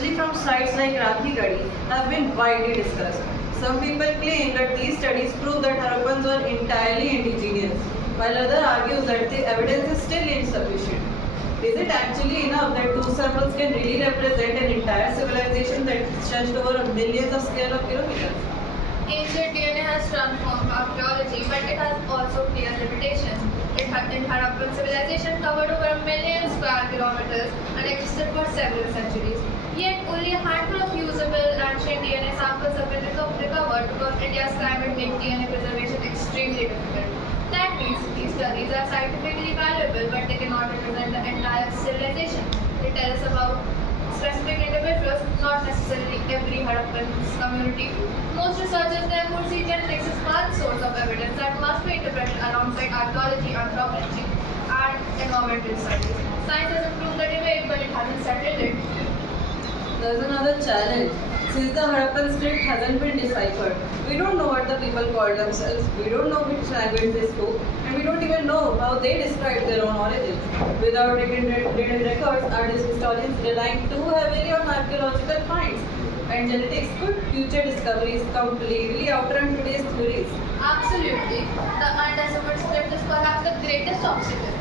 especially from sites like Rakhi, have been widely discussed. Some people claim that these studies prove that Harappans were entirely indigenous, while others argue that the evidence is still insufficient. Is it actually enough that two samples can really represent an entire civilization that stretched over millions of square of kilometers? Ancient DNA has transformed archaeology, but it has also clear limitations. In Harappan civilization covered over a million square kilometers and existed for several centuries. Yet only a handful of usable ancient DNA samples have been recovered because India's climate makes DNA preservation extremely difficult. That means these studies are scientifically valuable, but they cannot represent the entire civilization. They tell us about specific individuals, not necessarily every Harappan community. Most researchers therefore see genetics as one source of evidence that must be interpreted alongside archaeology, anthropology, and environmental studies. Science has improved the debate, but it hasn't settled it. There's another challenge. Since the Harappan script hasn't been deciphered, we don't know what the people called themselves, we don't know which language they spoke, and we don't even know how they described their own origins. Without written records, are these historians relying too heavily on archaeological finds? And genetics could future discoveries completely outrun today's theories? Absolutely. The undeciphered script is perhaps the greatest obstacle.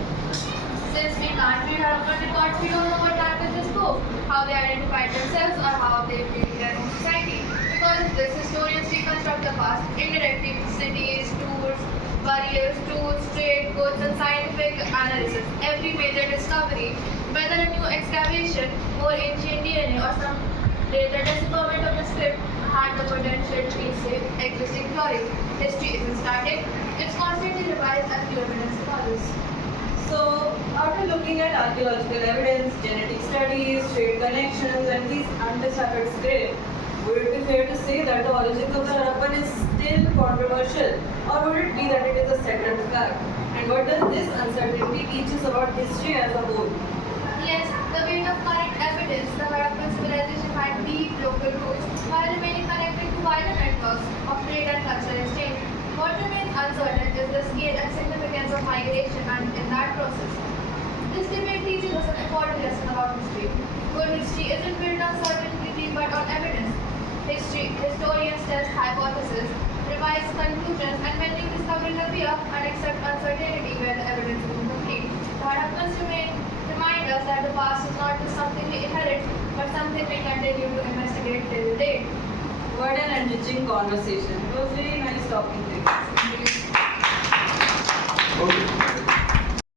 Since we can't read Harappan records, we don't know what language they spoke, how they identified themselves, or how they viewed their own society. Because of this, historians reconstruct the past indirectly with cities, tours, burials, tools, trade, goods, and scientific analysis. Every major discovery, whether a new excavation, more ancient DNA, or some later decipherment of the script, had the potential to reshape existing theories. History isn't static; it's constantly revised as new evidence emerges. So, after looking at archaeological evidence, genetic studies, trade connections, and these undeciphered scripts, would it be fair to say that the origins of the Harappan is still controversial, or would it be that it is a settled fact? And what does this uncertainty teach us about history as a whole? Yes, the weight of current evidence, the Harappan civilization had deep local roots while remaining connected to wider networks of trade and cultural exchange. What remains uncertain is the scale and significance of migration and in that process. This debate teaches us an important lesson about history. Good history isn't built on certainty but on evidence. Historians test hypotheses, revise conclusions, and when new discoveries appear, and accept uncertainty where the evidence is incomplete. The Harappans remind us that the past is not just something we inherit, but something we continue to investigate till date. What an enriching conversation. It was really nice talking to you. Okay.